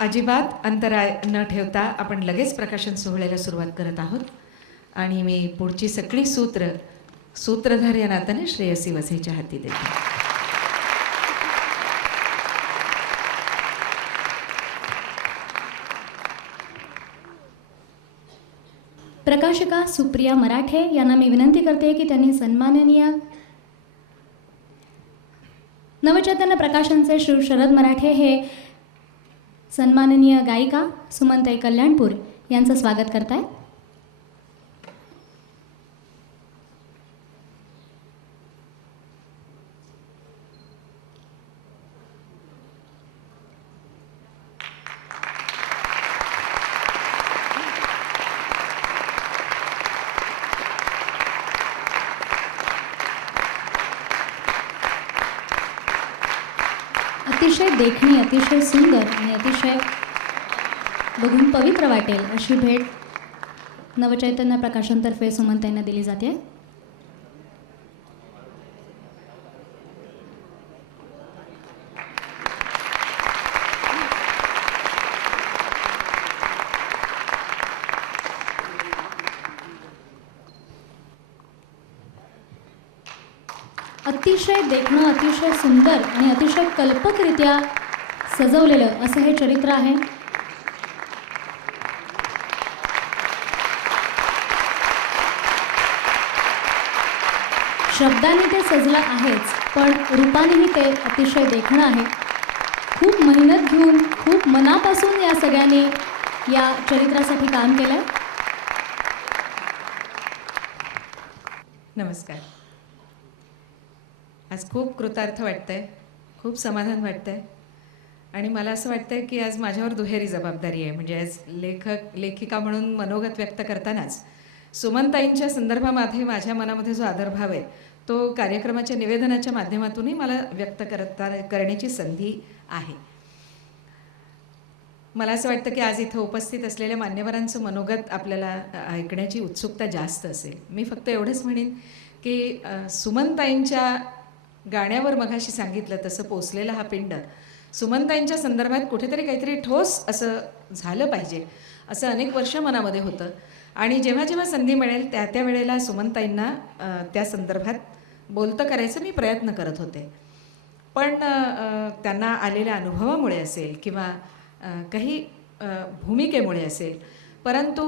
अजिबात अंतराय न ठेवता आपण लगेच प्रकाशन सोहळ्याला सुरुवात करत आहोत. आणि मी पुढची सगळी सूत्र सूत्रधार या नात्याने श्रेयसी वसईच्या हाती देते. प्रकाशिका सुप्रिया मराठे यांना मी विनंती करते की त्यांनी सन्माननीय नवचैतन्य प्रकाशनचे शिव शरद मराठे हे सन्माननीय गायिका सुमनताई कल्याणपूर यांचं स्वागत करताय. अतिशय देखणी अतिशय सुंदर आणि अतिशय बघून पवित्र वाटेल अशी भेट नवचैतन्य प्रकाशनतर्फे सुमनताईंना दिली जाते. अतिशय देखणं अतिशय सुंदर आणि अतिशय कल्पकरित्या सजवलेलं असं हे चरित्र आहे. शब्दांनी ते सजलं आहेच पण रूपानेही ते अतिशय देखणं आहे. खूप मेहनत घेऊन खूप मनापासून या सगळ्यांनी या चरित्रासाठी काम केलं नमस्कार. आज खूप कृतार्थ वाटतंय खूप समाधान वाटतंय. आणि मला असं वाटतंय की आज माझ्यावर दुहेरी जबाबदारी आहे. म्हणजे आज लेखक लेखिका म्हणून मनोगत व्यक्त करतानाच सुमनताईंच्या संदर्भामध्ये माझ्या मनामध्ये जो आदरभाव आहे तो कार्यक्रमाच्या निवेदनाच्या माध्यमातूनही मला व्यक्त करता करण्याची संधी आहे. मला असं वाटतं की आज इथं उपस्थित असलेल्या मान्यवरांचं मनोगत आपल्याला ऐकण्याची उत्सुकता जास्त असेल. मी फक्त एवढंच म्हणेन की सुमनताईंच्या गाण्यावर मघाशी सांगितलं तसं पोचलेला हा पिंड. सुमनताईंच्या संदर्भात कुठेतरी काहीतरी ठोस असं झालं पाहिजे असं अनेक वर्ष मनामध्ये होतं. आणि जेव्हा जेव्हा संधी मिळेल त्या त्या वेळेला सुमनताईंना त्या संदर्भात बोलतं करायचं मी प्रयत्न करत होते. पण त्यांना आलेल्या अनुभवामुळे असेल किंवा काही भूमिकेमुळे असेल परंतु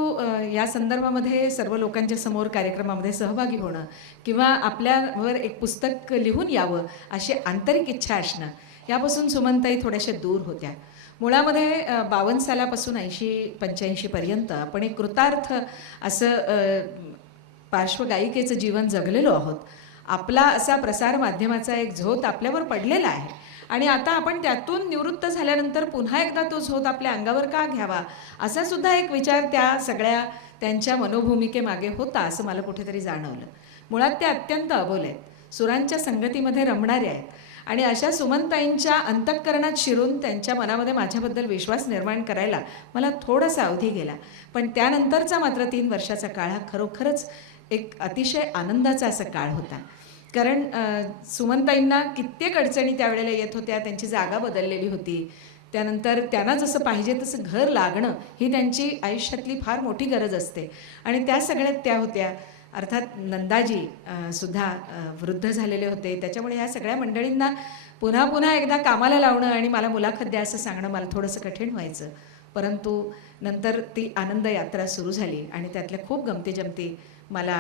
या संदर्भामध्ये सर्व लोकांच्या समोर कार्यक्रमामध्ये सहभागी होणं किंवा आपल्यावर एक पुस्तक लिहून यावं अशी आंतरिक इच्छा असणं यापासून सुमनताई थोड्याशा दूर होत्या. मुळामध्ये बावन्न सालापासून ऐंशी पंच्याऐंशीपर्यंत आपण एक कृतार्थ असं पार्श्वगायिकेचं जीवन जगलेलो आहोत. आपला असा प्रसार माध्यमाचा एक झोत आपल्यावर पडलेला आहे. आणि आता आपण त्यातून निवृत्त झाल्यानंतर पुन्हा एकदा तो झोत आपल्या अंगावर का घ्यावा? असा सुद्धा एक विचार त्या सगळ्या त्यांच्या मनोभूमिकेमागे होता असं मला कुठेतरी जाणवलं. मुळात ते अत्यंत अबोल आहेत. सुरांच्या संगतीमध्ये रमणारे आहेत. आणि अशा सुमनताईंच्या अंतःकरणात शिरून त्यांच्या मनामध्ये माझ्याबद्दल विश्वास निर्माण करायला मला थोडासा अवधी गेला. पण त्यानंतरचा मात्र तीन वर्षाचा काळ हा खरोखरच एक अतिशय आनंदाचा असा काळ होता. कारण सुमनताईंना कित्येक अडचणी त्यावेळेला येत होत्या त्यांची जागा बदललेली होती. त्यानंतर त्यांना जसं पाहिजे तसं घर लागणं ही त्यांची आयुष्यातली फार मोठी गरज असते. आणि त्या सगळ्यात त्या होत्या. अर्थात नंदाजी सुद्धा वृद्ध झालेले होते. त्याच्यामुळे ह्या सगळ्या मंडळींना पुन्हा पुन्हा एकदा कामाला लावणं आणि मला मुलाखत द्या असं सांगणं मला थोडंसं कठीण व्हायचं. परंतु नंतर ती आनंद यात्रा सुरू झाली आणि त्यातल्या खूप गमती जमती मला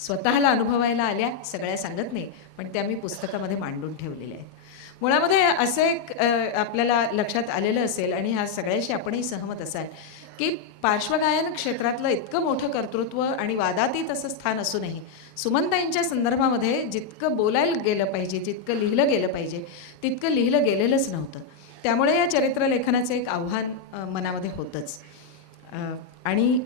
स्वतःला अनुभवायला आल्या सगळ्या सांगत नाही पण त्या मी पुस्तकामध्ये मांडून ठेवलेल्या आहेत. मुळामध्ये असं एक आपल्याला लक्षात आलेलं असेल आणि ह्या सगळ्याशी आपणही सहमत असाल की पार्श्वगायन क्षेत्रातलं इतकं मोठं कर्तृत्व आणि वादातीत असं स्थान असूनही सुमनताईंच्या संदर्भामध्ये जितकं बोलायला गेलं पाहिजे जितकं लिहिलं गेलं पाहिजे तितकं लिहिलं गेलेलंच नव्हतं. त्यामुळे या चरित्रलेखनाचं एक आव्हान मनामध्ये होतंच. आणि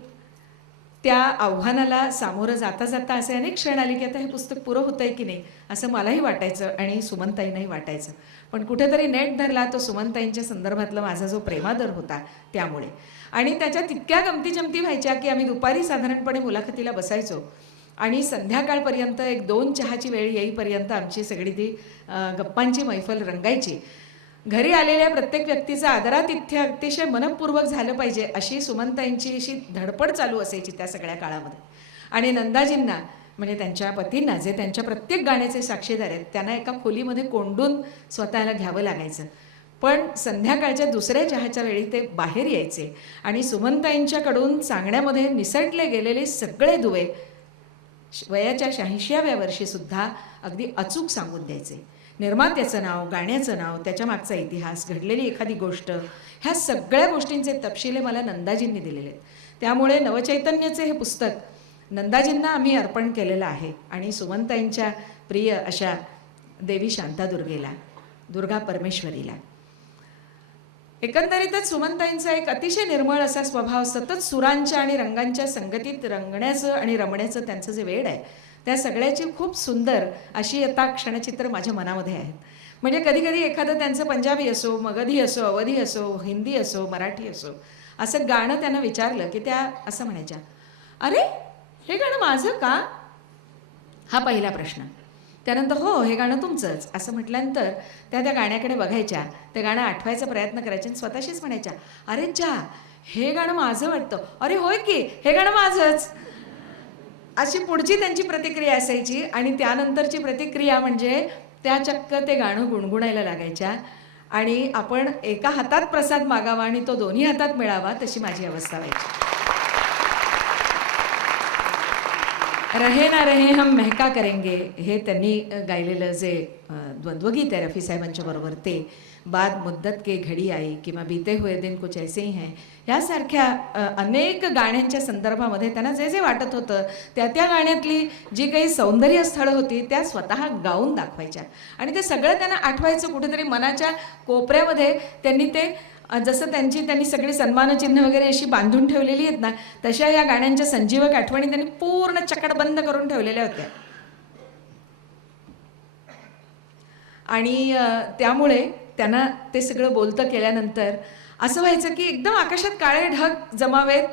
त्या आव्हानाला सामोरं जाता जाता असे अनेक क्षण आले की आता हे पुस्तक पुरं होतं आहे की नाही असं मलाही वाटायचं आणि सुमनताईंनाही वाटायचं. पण कुठेतरी नेट धरला तो सुमनताईंच्या संदर्भातला माझा जो प्रेमादर होता त्यामुळे. आणि त्याच्या तितक्या गमती जमती व्हायच्या की आम्ही दुपारी साधारणपणे मुलाखतीला बसायचो आणि संध्याकाळपर्यंत एक दोन चहाची वेळ येईपर्यंत आमची सगळी ती गप्पांची मैफल रंगायची. घरी आलेल्या प्रत्येक व्यक्तीचं आदरातिथ्य अतिशय मनपूर्वक झालं पाहिजे अशी सुमंताईंची अशी धडपड चालू असायची त्या सगळ्या काळामध्ये. आणि नंदाजींना म्हणजे त्यांच्या पतींना जे त्यांच्या प्रत्येक गाण्याचे साक्षीदार आहेत त्यांना एका खोलीमध्ये कोंडून स्वतःला घ्यावं लागायचं. पण संध्याकाळच्या दुसऱ्या चहाच्या वेळी ते बाहेर यायचे आणि सुमंताईंच्याकडून सांगण्यामध्ये निसटले गेलेले सगळे दुवे वयाच्या शहाऐंशीव्या वर्षीसुद्धा अगदी अचूक सांगून द्यायचे. निर्मात्याचं नाव गाण्याचं नाव त्याच्या मागचा इतिहास घडलेली एखादी गोष्ट ह्या सगळ्या गोष्टींचे तपशील मला नंदाजींनी दिलेले आहेत. त्यामुळे नवचैतन्याचे हे पुस्तक नंदाजींना आम्ही अर्पण केलेलं आहे आणि सुमनताईंच्या प्रिय अशा देवी शांतादुर्गेला दुर्गा परमेश्वरीला. एकंदरीतच सुमनताईंचा एक अतिशय निर्मळ असा स्वभाव सतत सुरांच्या आणि रंगांच्या संगतीत रंगण्याचं आणि रमण्याचं त्यांचं जे वेळ आहे त्या सगळ्याची खूप सुंदर अशी आता क्षणचित्र माझ्या मनामध्ये आहेत. म्हणजे कधी कधी एखादं त्यांचं पंजाबी असो मगधी असो अवधी असो हिंदी असो मराठी असो असं गाणं त्यांना विचारलं की त्या असं म्हणायच्या अरे हे गाणं माझं का? हा पहिला प्रश्न. त्यानंतर हो हे गाणं तुमचंच. असं म्हटल्यानंतर त्या त्या गाण्याकडे बघायच्या ते गाणं आठवायचा प्रयत्न करायचे आणि स्वतःशीच म्हणायच्या अरे जा हे गाणं माझं वाटतं. अरे होय की हे गाणं माझंच. अशी पुढची त्यांची प्रतिक्रिया असायची आणि त्यानंतरची प्रतिक्रिया म्हणजे त्या चक्क ते गाणं गुणगुणायला लागायच्या. आणि आपण एका हातात प्रसाद मागावा आणि तो दोन्ही हातात मिळावा तशी माझी अवस्था व्हायची. रहे ना रहे हम महका करेंगे। हे त्यांनी गायलेलं जे द्वंद्वगीत आहे रफी साहेबांच्या बरोबर ते बाद मुद्दत के घडी आई किंवा बीते हुए दिन कुछ ऐसे ही हैं यासारख्या अनेक गाण्यांच्या संदर्भामध्ये त्यांना जे जे वाटत होतं त्या त्या गाण्यातली जी काही सौंदर्य स्थळं होती त्या स्वतः गाऊन दाखवायच्या. आणि ते सगळं त्यांना आठवायचं कुठेतरी मनाच्या कोपऱ्यामध्ये त्यांनी ते जसं त्यांची त्यांनी सगळी सन्मानचिन्ह वगैरे अशी बांधून ठेवलेली आहेत ना तशा या गाण्यांच्या संजीवक आठवणी त्यांनी पूर्ण चकडबंद करून ठेवलेल्या होत्या. आणि त्यामुळे त्यांना ते सगळं बोलतं केल्यानंतर असं व्हायचं की एकदम आकाशात काळे ढग जमावेत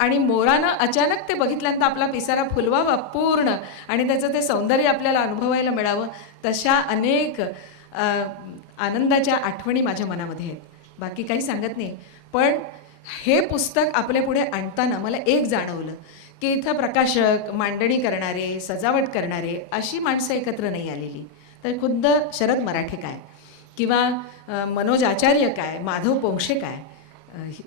आणि मोरानं अचानक ते बघितल्यानंतर आपला पिसारा फुलवावा पूर्ण आणि त्याचं ते सौंदर्य आपल्याला अनुभवायला मिळावं तशा अनेक आनंदाच्या आठवणी माझ्या मनामध्ये आहेत. बाकी काही सांगत नाही. पण हे पुस्तक आपल्या पुढे आणताना मला एक जाणवलं की इथं प्रकाशक मांडणी करणारे सजावट करणारे अशी माणसं एकत्र नाही आलेली. तर खुद्द शरद मराठे काय? किंवा मनोज आचार्य काय? माधव पोंक्षे काय?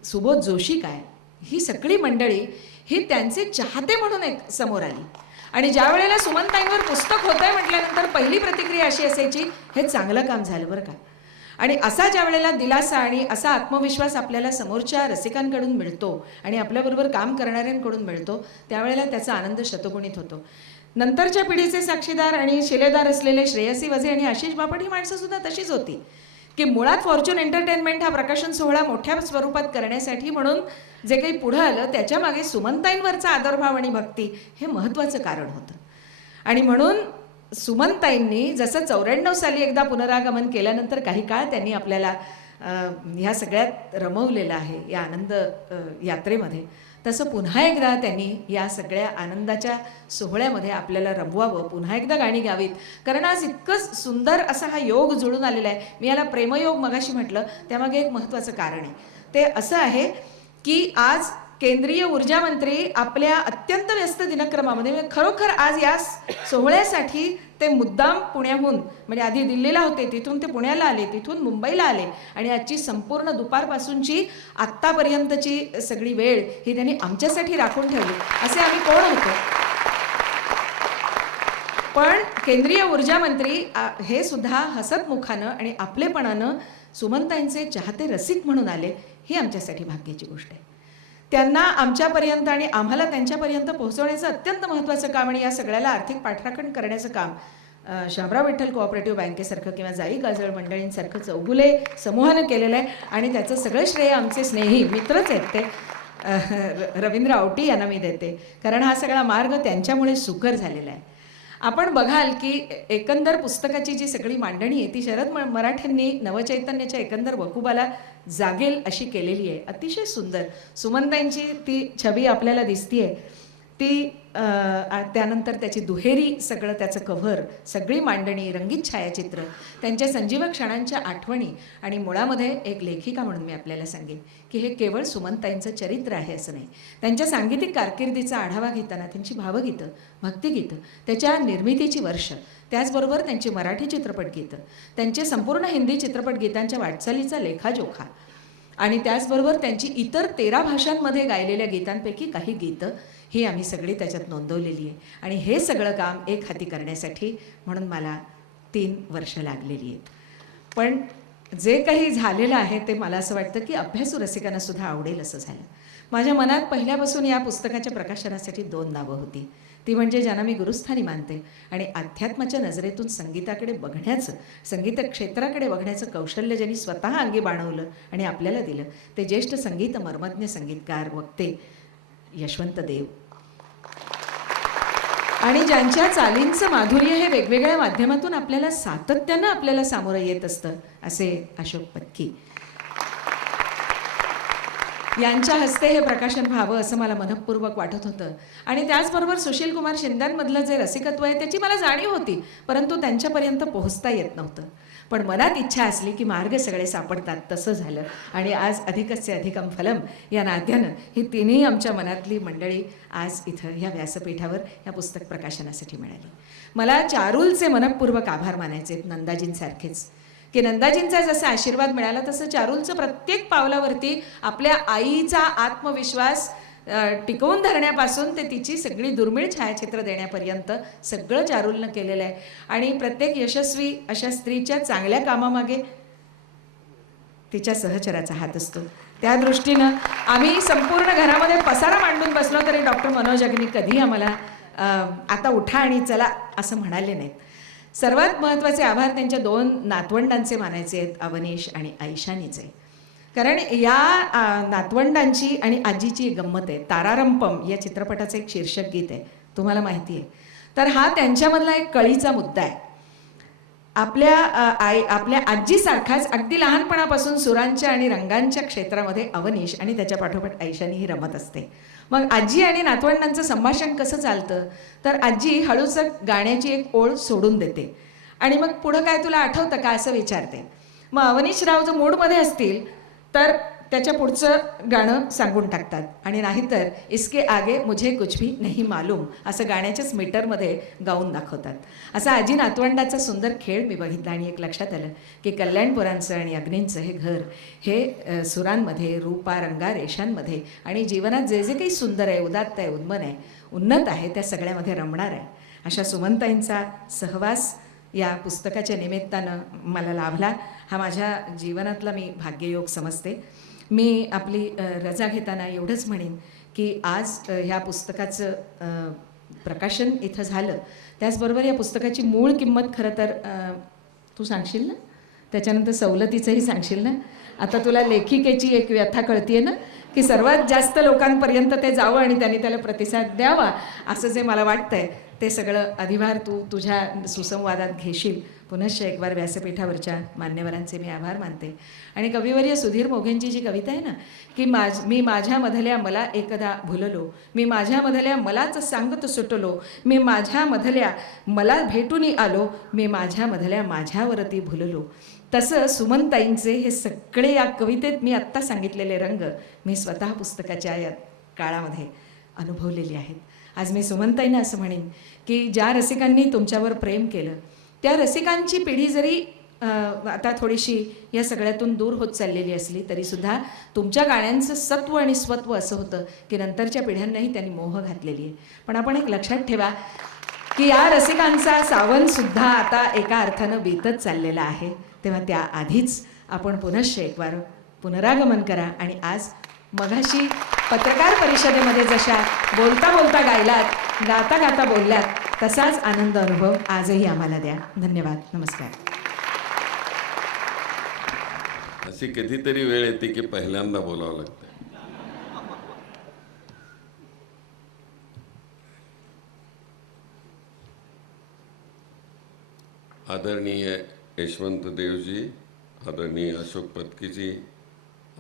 सुबोध जोशी काय? ही सगळी मंडळी ही त्यांचे चाहते म्हणून एक समोर आली. आणि ज्या वेळेला सुमनताईंवर पुस्तक होतंय म्हटल्यानंतर पहिली प्रतिक्रिया अशी असायची हे चांगलं काम झालं बरं का? आणि असा ज्या वेळेला दिलासा आणि असा आत्मविश्वास आपल्याला समोरच्या रसिकांकडून मिळतो आणि आपल्याबरोबर काम करणाऱ्यांकडून मिळतो त्यावेळेला त्याचा आनंद शतगुणित होतो. नंतरच्या पिढीचे साक्षीदार आणि शिलेदार असलेले श्रेयसी वझे आणि आशिष बापट ही माणसंसुद्धा तशीच होती की मुळात फॉर्च्यून एंटरटेनमेंट हा प्रकाशन सोहळा मोठ्या स्वरूपात करण्यासाठी म्हणून जे काही पुढं आलं त्याच्यामागे सुमंताईंवरचा सुमनताईंवरचा आदरभाव आणि भक्ती हे महत्त्वाचं कारण होतं. आणि म्हणून सुमनताईंनी जसं चौऱ्याण्णव साली एकदा पुनरागमन केल्यानंतर काही काळ त्यांनी आपल्याला ह्या सगळ्यात रमवलेलं आहे या आनंद यात्रेमध्ये. तसं पुन्हा एकदा त्यांनी या सगळ्या आनंदाच्या सोहळ्यामध्ये आपल्याला रमवावं पुन्हा एकदा गाणी गावीत. कारण आज इतकंच सुंदर असा हा योग जुळून आलेला आहे. मी याला प्रेमयोग मगाशी म्हटलं त्यामागे एक महत्त्वाचं कारण आहे. ते असं आहे की आज केंद्रीय ऊर्जा मंत्री आपल्या अत्यंत व्यस्त दिनक्रमामध्ये म्हणजे खरोखर आज या सोहळ्यासाठी ते मुद्दाम पुण्याहून म्हणजे आधी दिल्लीला होते तिथून ते पुण्याला आले तिथून मुंबईला आले. आणि आजची संपूर्ण दुपारपासूनची आत्तापर्यंतची सगळी वेळ ही त्यांनी आमच्यासाठी राखून ठेवली. असे आम्ही कोण होतो? पण केंद्रीय ऊर्जा मंत्री हे सुद्धा हसतमुखानं आणि आपलेपणानं सुमंताईंचे चाहते रसिक म्हणून आले ही आमच्यासाठी भाग्याची गोष्ट आहे. त्यांना आमच्यापर्यंत आणि आम्हाला त्यांच्यापर्यंत पोहोचवण्याचं अत्यंत महत्त्वाचं काम आणि या सगळ्याला आर्थिक पाठराखण करण्याचं काम शामराव विठ्ठल कोऑपरेटिव्ह बँकेसारखं किंवा जाई गाजळ मंडळींसारखं चौगुले समूहानं केलेलं आहे आणि त्याचं सगळं श्रेय आमचे स्नेही मित्रच आहेत ते. र- रवींद्र आवटी यांना मी देते. कारण हा सगळा मार्ग त्यांच्यामुळे सुकर झालेला आहे. आपण बघाल की एकंदर पुस्तकाची जी सगळी मांडणी आहे ती शरद म- मराठ्यांनी नवचैतन्याच्या एकंदर वकुबाला जागेल अशी केलेली आहे. अतिशय सुंदर. सुमंताईंची ती छबी आपल्याला दिसतीये. ती त्यानंतर त्याची दुहेरी सगळं त्याचं कव्हर सगळी मांडणी रंगीत छायाचित्र त्यांच्या संजीव क्षणांच्या आठवणी आणि मुळामध्ये एक लेखिका म्हणून मी आपल्याला सांगेन की हे केवळ सुमनताईंचं चरित्र आहे असं नाही. त्यांच्या सांगीतिक कारकिर्दीचा आढावा घेताना त्यांची भावगीतं भक्तिगीतं त्याच्या निर्मितीची वर्ष त्याचबरोबर त्यांची मराठी चित्रपट गीतं त्यांचे संपूर्ण हिंदी चित्रपट गीतांच्या वाटचालीचा लेखाजोखा आणि त्याचबरोबर त्यांची इतर तेरा भाषांमध्ये गायलेल्या गीतांपैकी काही गीतं ही आम्ही सगळी त्याच्यात नोंदवलेली आहे. आणि हे सगळं काम एक हाती करण्यासाठी म्हणून मला तीन वर्ष लागलेली आहेत. पण जे काही झालेलं आहे ते मला असं वाटतं की अभ्यासू रसिकांना सुद्धा आवडेल असं झालं. माझ्या मनात पहिल्यापासून या पुस्तकाच्या प्रकाशनासाठी दोन नावं होती. ती म्हणजे ज्यांना मी गुरुस्थानी मानते आणि अध्यात्माच्या नजरेतून संगीताकडे बघण्याचं संगीत क्षेत्राकडे बघण्याचं कौशल्य ज्यांनी स्वतः अंगी बाणवलं आणि आपल्याला दिलं ते ज्येष्ठ संगीत मर्मज्ञ संगीतकार वक्ते यशवंत देव. आणि ज्यांच्या चालींचं माधुर्य हे वेगवेगळ्या माध्यमातून आपल्याला सातत्यानं आपल्याला सामोरं येत असतं असे अशोक पत्की. यांच्या हस्ते हे प्रकाशन व्हावं असं मला मनपूर्वक वाटत होतं. आणि त्याचबरोबर सुशील कुमार शिंद्यांमधलं जे रसिकत्व आहे त्याची मला जाणीव होती परंतु त्यांच्यापर्यंत पोहोचता येत नव्हतं. पण मनात इच्छा असली की मार्ग सगळे सापडतात तसं झालं. आणि आज अधिकस्य अधिकम फलम या नात्यानं ही तिन्ही आमच्या मनातली मंडळी आज इथं ह्या व्यासपीठावर या पुस्तक प्रकाशनासाठी मिळाली. मला चारुलचे मनपूर्वक आभार मानायचे आहेत नंदाजींसारखेच. की नंदाजींचा जसा आशीर्वाद मिळाला तसं चारुलचं प्रत्येक पावलावरती आपल्या आईचा आत्मविश्वास टिकवून धरण्यापासून ते तिची सगळी दुर्मिळ छायाचित्र देण्यापर्यंत सगळं चारुलनं केलेलं आहे. आणि प्रत्येक यशस्वी अशा स्त्रीच्या चांगल्या कामामागे तिच्या सहचराचा हात असतो. त्या दृष्टीनं आम्ही संपूर्ण घरामध्ये पसारा मांडून बसलो तरी डॉक्टर मनोज अग्नी कधी आम्हाला आता उठा आणि चला असं म्हणाले नाहीत. सर्वात महत्त्वाचे आभार त्यांच्या दोन नातवंडांचे मानायचे आहेत अवनीश आणि ऐशानीचे कारण या नातवंडांची आणि आजीची एक गंमत आहे. तारारंपम या चित्रपटाचं एक शीर्षक गीत आहे. तुम्हाला माहिती आहे. तर हा त्यांच्यामधला एक कळीचा मुद्दा आहे. आपल्या आई आपल्या आजीसारखाच अगदी लहानपणापासून सुरांच्या आणि रंगांच्या क्षेत्रामध्ये अवनीश आणि त्याच्या पाठोपाठ ऐशानी ही रमत असते. मग आजी आणि नातवंडांचं संभाषण कसं चालतं? तर आजी हळूच गाण्याची एक ओळ सोडून देते. आणि मग पुढं काय तुला आठवतं का असं विचारते. मग अवनीश राव जो मूडमध्ये असतील तर त्याच्या पुढचं गाणं सांगून टाकतात. आणि नाहीतर इसके आगे मुझे कुछ भी नाही मालूम असं गाण्याच्याच मीटरमध्ये गाऊन दाखवतात. असा आजी नातवंडाचा सुंदर खेळ मी बघितला आणि एक लक्षात आलं की कल्याणपुरांचं आणि अग्नींचं हे घर हे सुरांमध्ये रूपा रंगा रेषांमध्ये आणि जीवनात जे जे काही सुंदर आहे उदात्त आहे उन्मन आहे उन्नत आहे त्या सगळ्यामध्ये रमणार आहे. अशा सुमंताईंचा सहवास या पुस्तकाच्या निमित्तानं मला लाभला. हा माझ्या जीवनातला मी भाग्ययोग समजते. मी आपली रजा घेताना एवढंच म्हणेन की आज ह्या पुस्तकाचं प्रकाशन इथं झालं. त्याचबरोबर या पुस्तकाची मूळ किंमत खरं तर तू सांगशील ना? त्याच्यानंतर सवलतीचंही सांगशील ना? आता तुला लेखिकेची एक व्यथा कळतीये ना? की सर्वात जास्त लोकांपर्यंत ते जावं आणि त्यांनी त्याला प्रतिसाद द्यावा असं जे मला वाटतंय. ते सगळं अधिभार तू तुझ्या सुसंवादात घेशील. पुनश्च एकवार व्यासपीठावरच्या मान्यवरांचे मी आभार मानते. आणि कविवर्य सुधीर मोघेंची जी कविता आहे ना की माझ मी माझ्यामधल्या मला एकदा भुललो मी माझ्यामधल्या मलाच सांगत सुटलो मी माझ्यामधल्या मला भेटून आलो मी माझ्यामधल्या माझ्यावरती भुललो. तसं सुमनताईंचे हे सगळे या कवितेत मी आत्ता सांगितलेले रंग मी स्वतः पुस्तकाच्या या काळामध्ये अनुभवलेली आहेत. आज मी सुमनताईंना असं म्हणेन की ज्या रसिकांनी तुमच्यावर प्रेम केलं त्या रसिकांची पिढी जरी आता थोडीशी या सगळ्यातून दूर होत चाललेली असली तरीसुद्धा तुमच्या गाण्यांचं सत्व आणि स्वत्व असं होतं की नंतरच्या पिढ्यांनाही त्यांनी मोह घातलेली आहे. पण आपण एक लक्षात ठेवा की या रसिकांचा सावनसुद्धा आता एका अर्थानं बेतच चाललेला आहे. तेव्हा त्या आधीच आपण पुनश्च एक वार पुनरागमन करा आणि आज मघाशी पत्रकार परिषदेमध्ये जशा बोलता बोलता गायलात गाता गाता बोलल्यात तसाच आनंद अनुभव आजही आम्हाला द्या. धन्यवाद. नमस्कार. अशी कधीतरी वेळ येते की पहिल्यांदा बोलावं लागतं. आदरणीय यशवंत देवजी आदरणीय अशोक पत्कीजी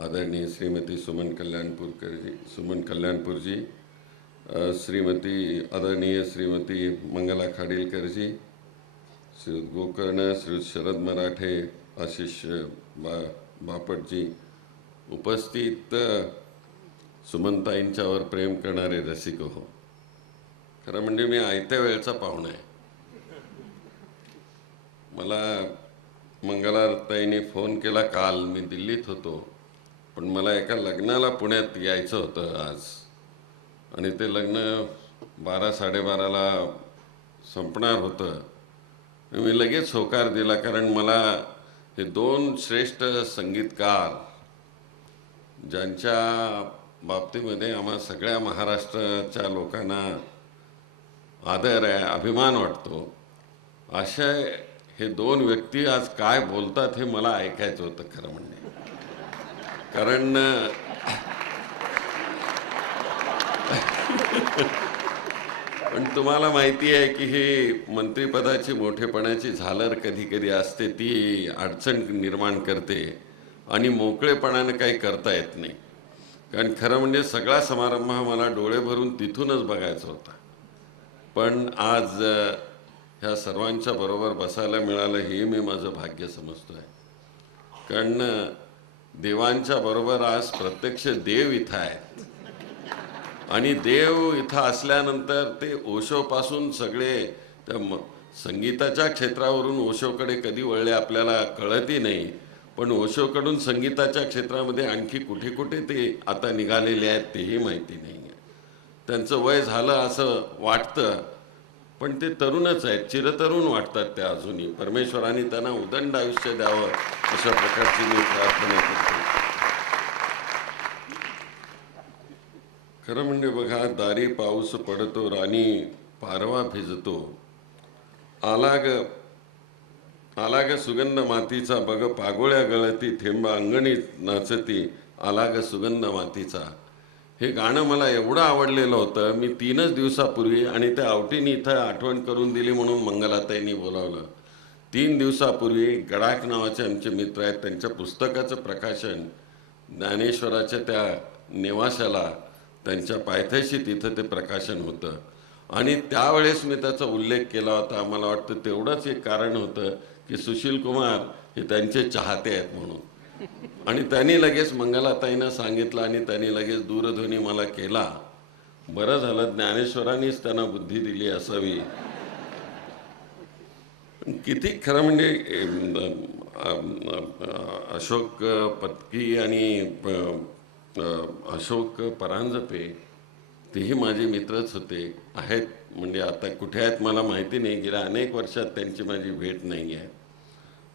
आदरणीय श्रीमती सुमन कल्याणपूरकरजी सुमन कल्याणपूरजी श्रीमती आदरणीय श्रीमती मंगला खाडीलकरजी श्री गोकर्ण श्री शरद मराठे आशिष बा बापटजी उपस्थित सुमनताईंच्यावर प्रेम करणारे रसिक हो. खरं म्हणजे मी आयत्या वेळचा पाहुणा आहे. मला मंगलाताईने फोन केला काल. मी दिल्लीत होतो. पण मला एका लग्नाला पुण्यात यायचं होतं आज. आणि ते लग्न बारा साडेबाराला संपणार होतं. मी लगेच होकार दिला कारण मला हे दोन श्रेष्ठ संगीतकार ज्यांच्या बाबतीमध्ये आम्हा सगळ्या महाराष्ट्राच्या लोकांना आदर आहे अभिमान वाटतो अशा हे दोन व्यक्ती आज काय बोलतात हे मला ऐकायचं होतं खरं म्हणजे. कारण पण तुम्हाला माहिती आहे की ही मंत्रिपदाची मोठेपणाची झालर कधी कधी असते ती अडचण निर्माण करते आणि मोकळेपणानं काही करता येत नाही. कारण खरं म्हणजे सगळा समारंभ मला डोळे भरून तिथूनच बघायचा होता. पण आज ह्या सर्वांच्या बरोबर बसायला मिळालं हे मी माझं भाग्य समजतो आहे कारण देवांच्या बरोबर आज प्रत्यक्ष देव इथं आहेत आणि देव इथं असल्यानंतर ते ओशोपासून सगळे त्या म संगीताच्या क्षेत्रावरून ओशोकडे कधी वळले आपल्याला कळतही नाही. पण ओशोकडून संगीताच्या क्षेत्रामध्ये आणखी कुठे कुठे ते आता निघालेले आहेत तेही माहिती नाही आहे त्यांचं वय झालं असं वाटतं पण ते तरुणच आहेत चिरतरुण वाटतात त्या अजूनही. परमेश्वराने त्यांना उदंड आयुष्य द्यावं अशा प्रकारची मी प्रार्थना करतो. खरं म्हणजे बघा दारी पाऊस पडतो राणी पारवा भिजतो. आला ग आला ग सुगंध मातीचा बघ पागोळ्या गळती थेंबा अंगणी नाचती आला ग सुगंध मातीचा. हे गाणं मला एवढं आवडलेलं होतं मी तीनच दिवसापूर्वी आणि त्या आवटीने इथं आठवण करून दिली म्हणून मंगलाताईंनी बोलावलं. तीन दिवसापूर्वी गडाख नावाचे आमचे मित्र आहेत त्यांच्या पुस्तकाचं प्रकाशन ज्ञानेश्वराच्या त्या निवासाला त्यांच्या पायथ्याशी तिथं ते प्रकाशन होतं. आणि त्यावेळेस मी त्याचा उल्लेख केला होता मला वाटतं तेवढंच एक कारण होतं की सुशील कुमार हे त्यांचे चाहते आहेत म्हणून. आणि त्यांनी लगेच मंगलाताईनं सांगितलं आणि त्यांनी लगेच दूरध्वनी मला केला. बरं झालं ज्ञानेश्वरांनीच त्यांना बुद्धी दिली असावी. किती खरं म्हणजे अशोक पत्की आणि अशोक परांजपे तेही माझे मित्रच होते आहेत. म्हणजे आता कुठे आहेत मला माहिती नाही गेल्या अनेक वर्षात त्यांची माझी भेट नाही आहे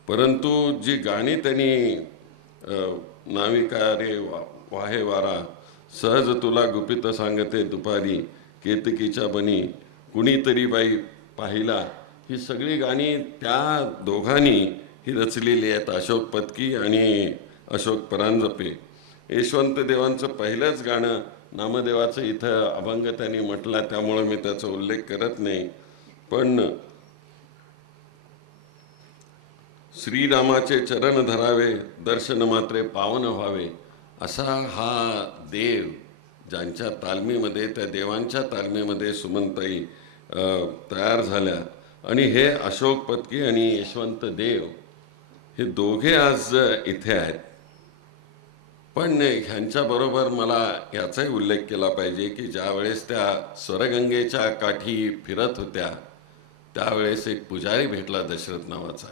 परंतु जी गाणी त्यांनी नाविकारे नाविका रे वा वाहे वारा सहज तुला गुपित सांगते दुपारी केतकीच्या बनी कुणीतरी बाई पाहिला. ही सगळी गाणी त्या दोघांनी ही रचलेली आहेत अशोक पत्की आणि अशोक परांजपे. यशवंत देवांचं पहिलंच गाणं नामदेवाचं इथं अभंग त्यांनी म्हटला त्यामुळं मी त्याचा उल्लेख करत नाही. पण श्रीरामाचे चरण धरावे दर्शन मात्रे पावन व्हावे असा हा देव ज्यांच्या तालमीमध्ये त्या देवांच्या तालमीमध्ये सुमंताई तयार झाल्या. आणि हे अशोक पत्की आणि यशवंत देव हे दोघे आज इथे आहेत. पण ह्यांच्याबरोबर मला याचाही उल्लेख केला पाहिजे की ज्यावेळेस त्या स्वरगंगेच्या काठी फिरत होत्या त्यावेळेस एक पुजारी भेटला दशरथ नावाचा.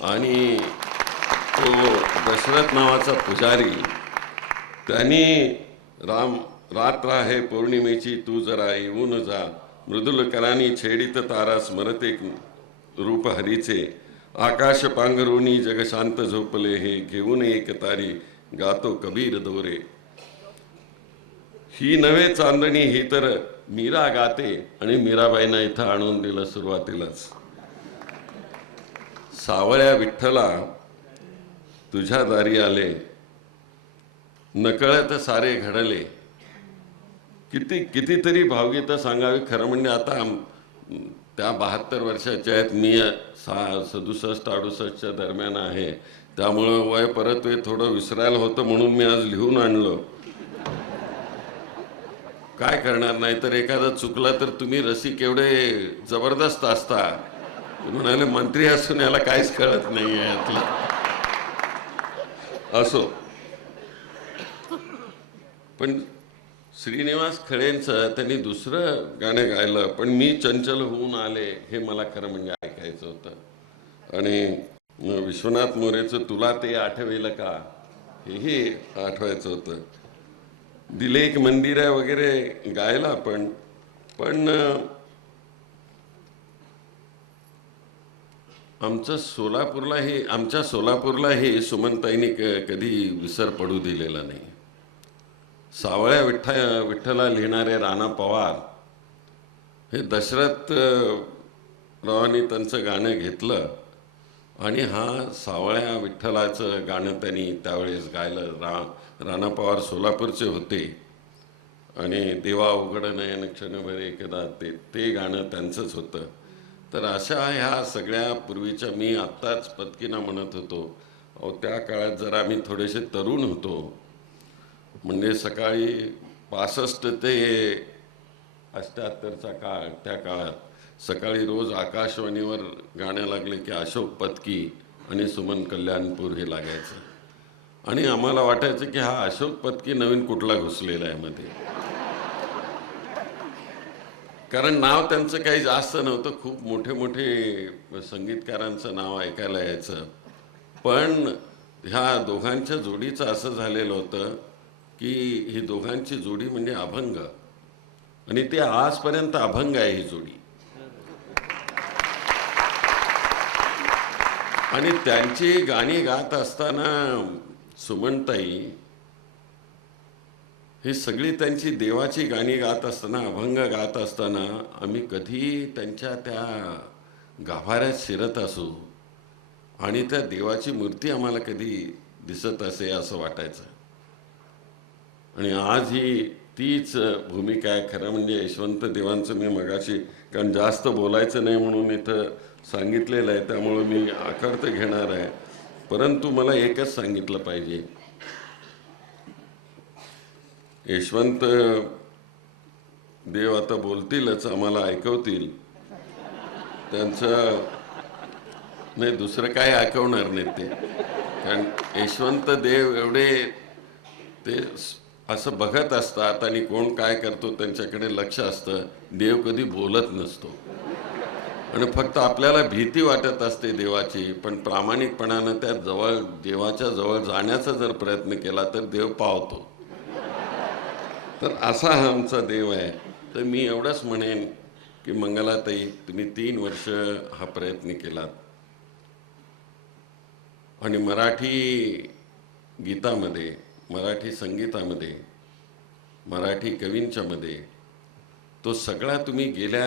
आणि तो दशरथ नावाचा पुजारी. त्यांनी राम रात्र आहे पौर्णिमेची तू जरा येऊन जा. मृदुल करानी छेडित तारा स्मरते रूप हरीचे. आकाश पांघरुणी जग शांत झोपले हे घेऊन एक तारी गातो कबीर दोरे. ही नवे चांदणी ही तर मीरा गाते आणि मीराबाईंना इथं आणून दिलं सुरुवातीलाच. सावळ्या विठ्ठला तुझ्या दारी आले. नकळत सारे घडले. किती कितीतरी भावगीतं सांगावी खरं म्हणजे आता त्या बहात्तर वर्षाच्या आहेत. मी सा सदुसष्ट अडुसष्टच्या दरम्यान आहे. त्यामुळं वय परत वे थोडं विसरायला होतं म्हणून मी आज लिहून आणलं. काय करणार? नाही तर एखादा चुकला तर तुम्ही रसिक एवढे जबरदस्त असता. म्हणाले मंत्री असून याला काहीच कळत नाही आहे यातलं. असो. पण श्रीनिवास खळेंचं त्यांनी दुसरं गाणं गायलं पण मी चंचल होऊन आले हे मला खरं म्हणजे ऐकायचं होतं. आणि विश्वनाथ मोरेचं तुला ते आठवेल का? हेही आठवायचं होतं. दिले एक मंदिर आहे वगैरे गायला पण पण आमचं सोलापूरला हे आमच्या सोलापूरला हे सुमनताईंनी क कधी विसर पडू दिलेला नाही. सावळ्या विठ्ठा विठ्ठला लिहिणारे राणा पवार हे दशरथ रावांनी त्यांचं गाणं घेतलं आणि हा सावळ्या विठ्ठलाचं गाणं त्यांनी त्यावेळेस गायलं. रा राणा पवार सोलापूरचे होते आणि देवा उघड नयन क्षणभर एकदा ते ते गाणं त्यांचंच होतं. तर अशा ह्या सगळ्या पूर्वीच्या मी आत्ताच पत्कीना म्हणत होतो. अहो त्या काळात जरा आम्ही थोडेसे तरुण होतो. म्हणजे सकाळी पासष्ट ते अष्ट्याहत्तरचा काळ त्या काळात. सकाळी रोज आकाशवाणीवर गाणं लागले की अशोक पत्की आणि सुमन कल्याणपूर हे लागायचं. आणि आम्हाला वाटायचं की हा अशोक पत्की नवीन कुठला घुसलेला आहे मध्ये. कारण नाव त्यांचं काही जास्त नव्हतं. खूप मोठे मोठे संगीतकारांचं नाव ऐकायला यायचं. पण ह्या दोघांच्या जोडीचं असं झालेलं होतं की ही दोघांची जोडी म्हणजे अभंग. आणि ते आजपर्यंत अभंग आहे ही जोडी. आणि त्यांची गाणी गात असताना सुमनताई ही सगळी त्यांची देवाची गाणी गात असताना अभंग गात असताना आम्ही कधी त्यांच्या त्या गाभाऱ्यात शिरत असू आणि त्या देवाची मूर्ती आम्हाला कधी दिसत असे असं वाटायचं. आणि आज ही तीच भूमिका आहे. खरं म्हणजे यशवंत देवांचं मी मगाशी कारण जास्त बोलायचं नाही म्हणून इथं सांगितलेलं आहे त्यामुळं मी आकर्त घेणार आहे. परंतु मला एकच सांगितलं पाहिजे. यशवंत देव आता बोलतीलच आम्हाला ऐकवतील. त्यांचं नाही दुसरं काय ऐकवणार नाही ते. कारण यशवंत देव एवढे ते असं बघत असतात आणि कोण काय करतो त्यांच्याकडे लक्ष असतं. देव कधी बोलत नसतो. आणि फक्त आपल्याला भीती वाटत असते देवाची पण प्रामाणिकपणानं त्या जवळ देवाच्या जवळ जाण्याचा जर प्रयत्न केला तर देव पावतो. तर असा हा आमचा देव आहे. तर मी एवढंच म्हणेन की मंगलाताई तुम्ही तीन वर्ष हा प्रयत्न केलात. आणि मराठी गीतामध्ये मराठी संगीतामध्ये मराठी कवींच्यामध्ये तो सगळा तुम्ही गेल्या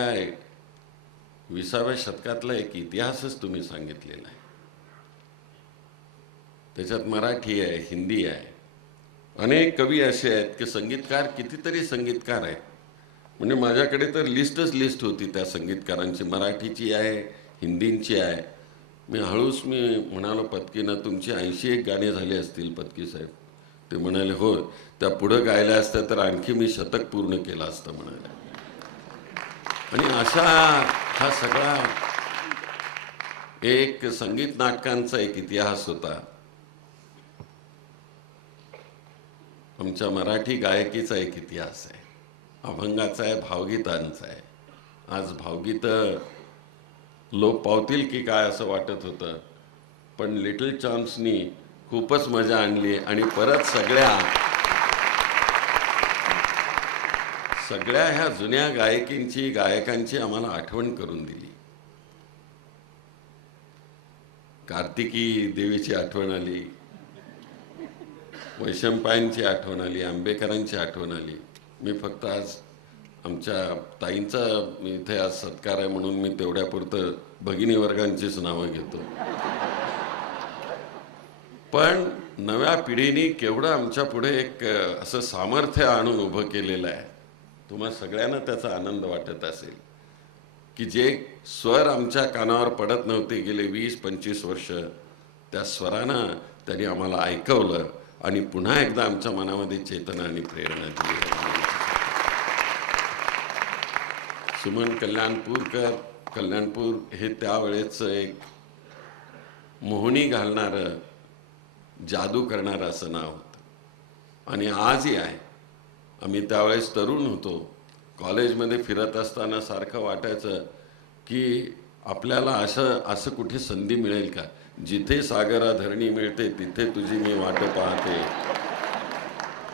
विसाव्या शतकातला एक इतिहासच तुम्ही सांगितलेला आहे. त्याच्यात मराठी आहे हिंदी आहे अनेक कवी असे आहेत की संगीतकार कितीतरी संगीतकार आहेत. म्हणजे माझ्याकडे तर लिस्टच लिस्ट होती त्या संगीतकारांची. मराठीची आहे हिंदींची आहे. मी हळूच मी म्हणालो पत्कीनं तुमची ऐंशी एक गाणे झाले असतील पत्की साहेब. ते म्हणाले हो त्या पुढं गायल्या असत्या तर आणखी मी शतक पूर्ण केलं असतं म्हणाले. आणि अशा हा सगळा एक संगीत नाटकांचा एक इतिहास होता. आमच्या मराठी गायकीचा एक इतिहास आहे. अभंगाचा आहे भावगीतांचा आहे. आज भावगीतं लोक पावतील की काय असं वाटत होतं. पण लिटल चॉम्सनी खूपच मजा आणली आणि परत सगळ्या सगळ्या ह्या जुन्या गायकींची गायकांची आम्हाला आठवण करून दिली. कार्तिकी देवीची आठवण आली. वैशंपायांची आठवण आली आंबेकरांची आठवण आली. मी फक्त आज आमच्या ताईंचा इथे आज सत्कार आहे म्हणून मी तेवढ्यापुरतं भगिनी वर्गांचीच नावं घेतो. पण नव्या पिढीने केवढं आमच्या पुढे एक असं सामर्थ्य आणून उभं केलेलं आहे. तुम्हा सगळ्यांना त्याचा आनंद वाटत असेल की जे स्वर आमच्या कानावर पडत नव्हते गेले वीस पंचवीस वर्ष त्या स्वरानं त्यांनी आम्हाला ऐकवलं. आणि पुन्हा एकदा आमच्या मनामध्ये चेतना आणि प्रेरणा दिली. सुमन कल्याणपूरकर कल्याणपूर हे त्यावेळेचं एक मोहनी घालणारं जादू करणारं असं नाव होतं. आणि आजही आहे. आम्ही त्यावेळेस तरुण होतो. कॉलेजमध्ये फिरत असताना सारखं वाटायचं की आपल्याला असं असं कुठे संधी मिळेल का? जिथे सागरा धरणी मिळते तिथे तुझी मी वाट पाहते.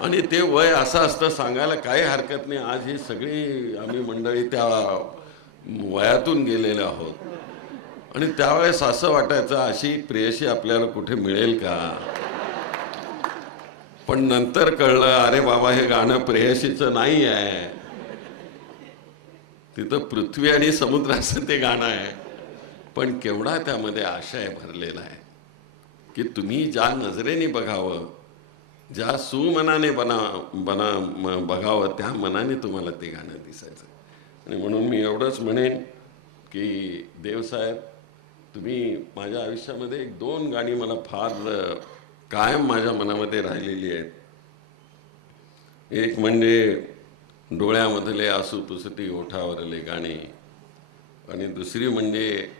आणि ते वय असं असतं सांगायला काही हरकत नाही. आज ही सगळी आम्ही मंडळी त्या वयातून गेलेले आहोत. आणि त्यावेळेस असं वाटायचं अशी प्रेयशी आपल्याला कुठे मिळेल का? पण नंतर कळलं अरे बाबा हे गाणं प्रेयशीचं नाही आहे तिथं पृथ्वी आणि समुद्राचं ते गाणं आहे. पण केवढा त्यामध्ये आशय भरलेला आहे की तुम्ही ज्या नजरेने बघावं ज्या सुमनाने बना बना म- बघावं त्या मनाने तुम्हाला ते गाणं दिसायचं. आणि म्हणून मी एवढंच म्हणेन की देवसाहेब तुम्ही माझ्या आयुष्यामध्ये एक दोन गाणी मला फार कायम माझ्या मनामध्ये राहिलेली आहेत. एक म्हणजे डोळ्यामधले आसू पुसती ओठावरले गाणे आणि दुसरी म्हणजे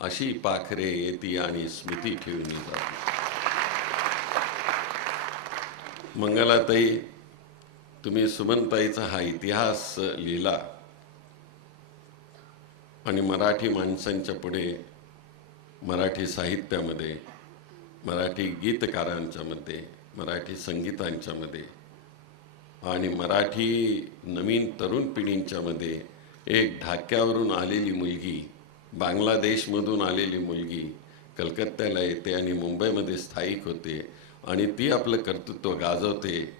अशी पाखरे येती आणि स्मृती ठेवून जाते. मंगलाताई तुम्ही सुमनताईचा हा इतिहास लिहिला आणि मराठी माणसांच्या पुढे मराठी साहित्यामध्ये मराठी गीतकारांच्यामध्ये मराठी संगीतांच्यामध्ये आणि मराठी नवीन तरुण पिढींच्यामध्ये एक ढाक्यावरून आलेली मुलगी बांगलादेशमधून आलेली मुलगी कलकत्त्याला येते आणि मुंबईमध्ये स्थायिक होते आणि ती आपलं कर्तृत्व गाजवते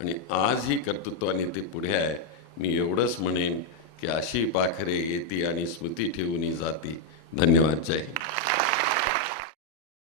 आणि आजही कर्तृत्वाने ते पुढे आहे. मी एवढंच म्हणेन की अशी पाखरे येती आणि स्मृती ठेवून जाती. धन्यवाद. जय हिंद.